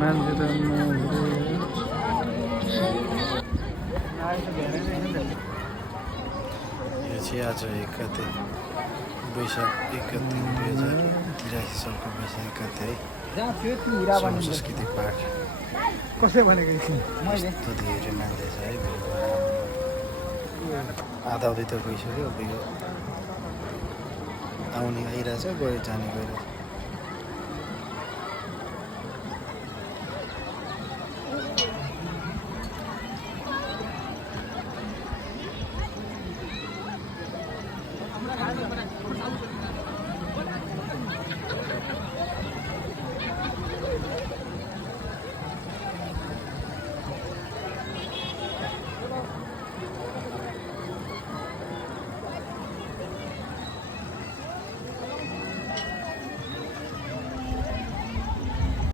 मान्छे त यो चाहिँ आज 1 गते वैशाख 1 गते 2083 सालको वैशाख 1 गते है संस्कृति पार्क कसै भनेको थिएँ यस्तो धेरै मान्छे छ है आधा आउँदै त गइसक्यो अब यो आउने आइरहेछ गयो जाने गइरहेछ